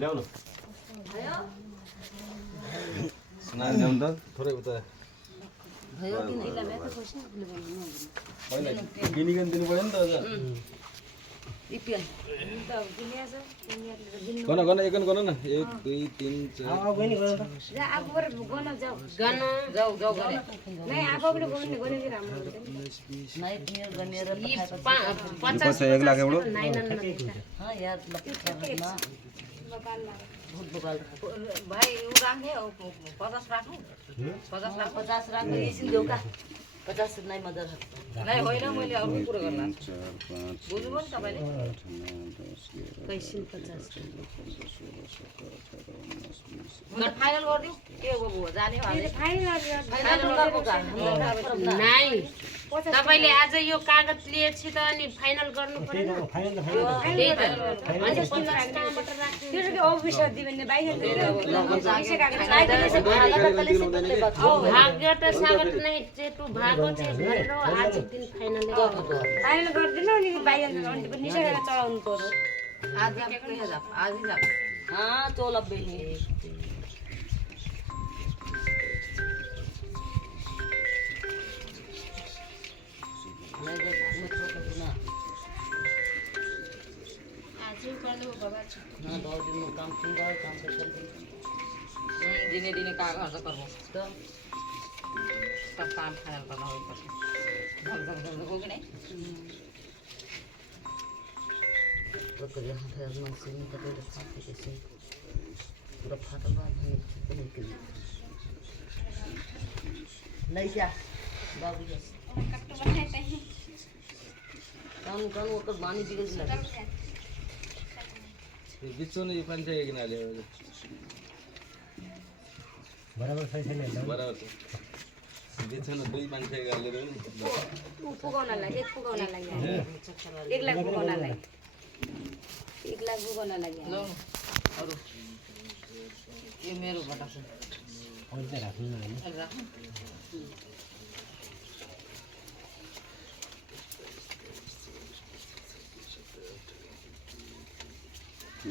ल्याउनु भयो सुना ल्याउनु त थोरै उता भयो किन इलामे त पैसा होइन किनिकन दिनु पर्यो नि त अझ इपिएल त किनियाछ किनियाले गन गन एकन गन न 1 2 3 4 जा आगो पर गन जाऊ जाऊ गरे नै आगो पनि गने गने कि राम्रो नै पियर गनेर 50 1 लाख एवढो हां यार लपमा बहुत बगाल भाइ उ राख्ने 50 राख्नु 50 राख्नु एकछिन देऊ का 50 नै मजा नै होइन मैले अरु कुरा गर्ला 4 5 बुझ्नु भयो तपाईले कैसिन 50 म फाइनल गर्दिउ के हो बुवा जाने हो फाइनल नाइ तपाईले आज यो कागज लिएछि त अनि फाइनल गर्नु पर्यो फाइनल अनि 50 टमाटर राख्नु त्यो के अफिसर दिबेन बाहिर भाग्य त सागत नै चेटु भागो चाहिँ भनेर आज दिन फाइनल गर्दिनु अनि बाहिर अन्त पनि निसेर चढाउनु पर्यो आज के जा आज जा हां 90 नि ना 2 दिन में काम पूरा काम कर दिने दिने कागज करबो तो सब काम फाइनल करना हो पर धक हो कि नहीं तो करिया हाथ में से निकल के साथ कैसे पूरा फाटल बा नहीं के नहीं क्या बाबू जी कट्टो बनाए चाहिए काम ओकर बानी बिगड़ लगे बिचोने यो पानी चाहिँ किन हाल्यो बराबर सही छैन बराबर छ बिचोने 2 मान्छे हालेर नि पुगाउनलाई एक पुगाउनलाई 1 लाख पुगाउनलाई 1 लाख पुगाउनलाई ल अरु यो मेरो घटा छ अहिले राख्नु न हैन राख्नु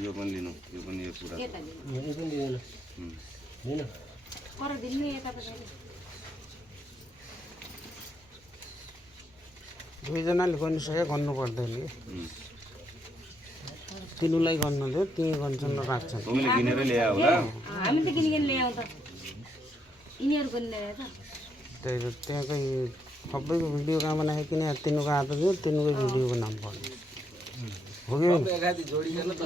यो पनि लिनु यो पनि यो पुरा यो पनि दिनु दिनु पर दिनु यता पछाडी दुईजनाले गर्नुसक्यो गर्नु पर्दैन कि तिनीलाई गर्नु दियो त्यही गर्छन् र राख्छन् तिमीले किनेर ल्यायो होला हामी त किनिकन ल्याउँ त यिनीहरु पनि ल्याए त त्यही त त्यहाँकै सबैको भिडियो कहाँ बनायो किन तिनीको हात दियो तिनीको भिडियोको नाम पर्यो हो कि एकाति जोडिकन त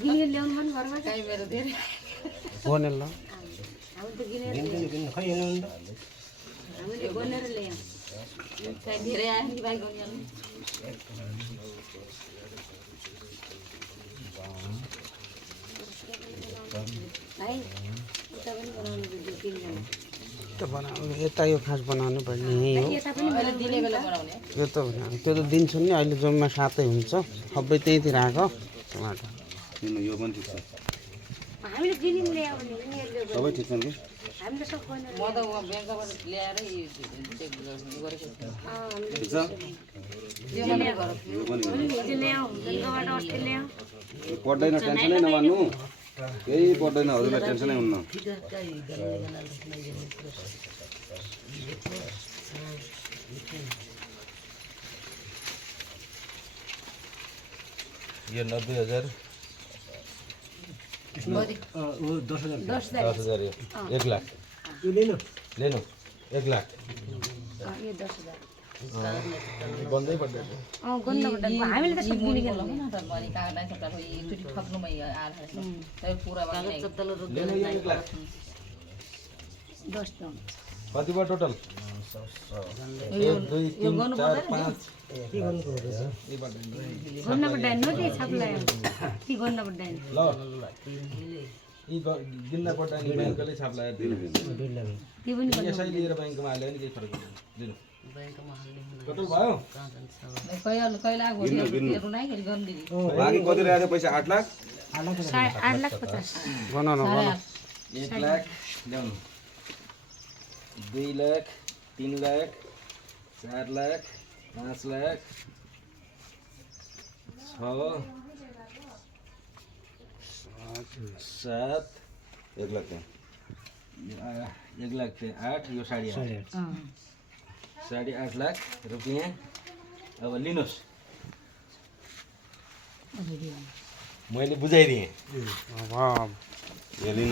गिनेर ल्याउनु पनि घरमा काई मेरो धेरै बनेल ल हामी त गिनेर खै हेर्नु नि त हामीले गनेर ल्यायौँ काई धेरै आयो नि बाइक गर्नु भाइ उता पनि बनाउनु भिडियो 3 जना त बनाउनु यता यो खास बनाउनु पर्ने यही हो यता पनि मैले दिने बेला बनाउने यो त त्यो त दिन्छु नि अहिले जम्मा 7 हुन्छ सबै त्यहीतिर आएको टमाटर यो पनि ठिक छ हामीले दिने ल्यायो भने यिनीहरुले सबै ठिक छन् कि हामीले सब गनेर म त वहाँ बैंकबाट ल्याएरै चेक गरेको हामीले ठिक छ यो पनि ल्याऊ बैंकबाट अस्ति ल्याऊ पढ्दैन टेन्सनै नमान्नु केही पढ्दैन हजुरलाई टेन्सनै हुन्न यो 90,000 ओ 10,000 10,000 1 लाख यो लिनु 1 लाख यो 10,000 बन्दै पर्दैन गन्न पर्दैन हामीले त सब किनिकन न त मरि कागज सबटा एकचोटि ठग्नुमै आएर त्यो पुरा कागज चत्तलो लिनु यो 1 लाख 10 टन कति भयो टोटल 1 2 3 4 5 के गर्नु पर्छ गन्न पर्दैन न त्यो छापलाई ती गन्न पर्दैन ल यी गिन्न पर्दैन बैंकले छाप लगाएर दिनु त्यो पनि यसै लिएर बैंकमा हाल्यो भने केही फरक पर्दैन दिनु बैंकमा हाल्ने टोटल भयो कैला घोटेहरु नै गरी गर्दिनी बाँकी कति रहेछ पैसा 8 लाख 8 लाख 50 बनाउनु 1 लाख ल्याउनु 2 लाख 3 लाख 4 लाख 5 लाख 7 1 लाख त्यहाँ 1 लाख चाहिँ 8 यो 8.5 8.5 लाख रुपियाँ अब लिनुहोस् मैले बुझाइदिएँ अब यो लिनु